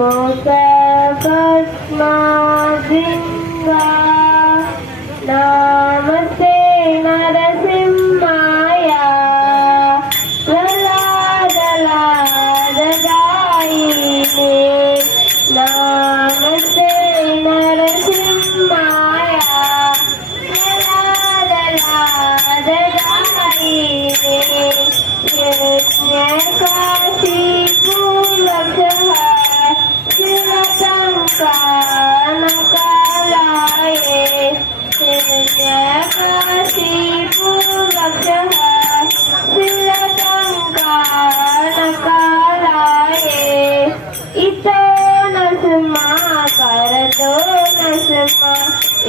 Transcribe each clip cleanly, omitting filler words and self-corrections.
मुखपद्मभृङ्गा नमस्ते नरसिंहाय प्रह्लादलाददायिने नमस्ते नरसिंहाय प्रह्लादलाददायिने यज्ञकाशीपूर्वजः शिवशङ्करनकालाये यज्ञकाशीपूर्वजः शिवशङ्करनकालाये इतो नरसिंहा करतो नरसिंहा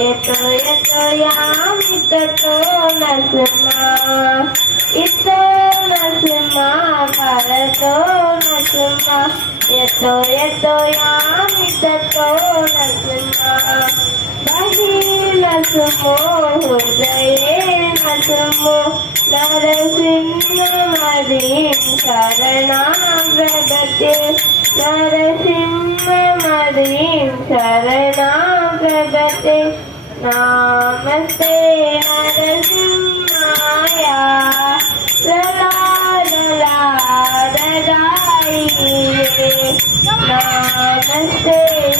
यतो यतो यामि ततो नरसिंहा इतो नरसिंहा करतो नरसिंहा यतो यतो यामि ततो नरसिंहा बहिर्नरसिंहो हृदये नरसिंहो नरसिंहमदीं शरणागते नरसिंहमदीं शरणागते नमस्ते नरसिंहाय प्रह्लादलाददायिने नमस्ते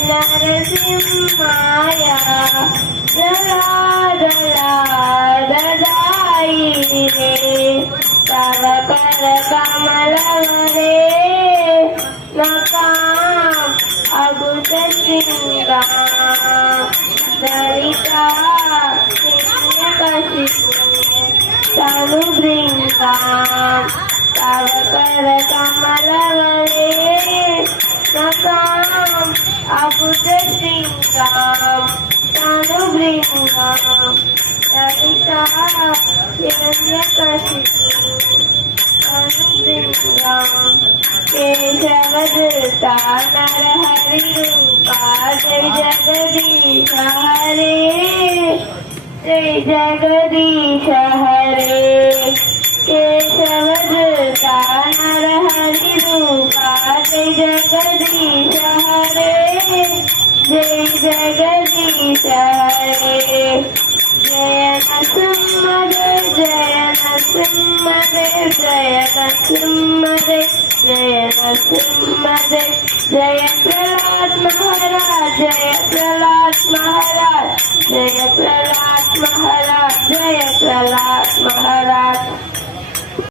नरसिंहाय प्रह्लादलाददायिने तव करकमलवरे नकाम् अबुधसिंहा दरिता तनुभृङ्गाम् तव करकमलवरे नकाम् अबुधसिंहाम् तनुभृङ्गाम् दरिता केशवदत्ता नरहरिरूपा जय जगदीश हरे जय जगदीश हरे केशवदत्ता नरहरिरूपा जय जगदीश हरे जय जगदीश हरे जय नरसिंहदेव जय नरसिंहदेव जय नरसिंहदेव जय नरसिंहदेव जय प्रह्लाद महाराज जय प्रह्लाद महाराज जय प्रह्लाद महाराज जय प्रह्लाद महाराज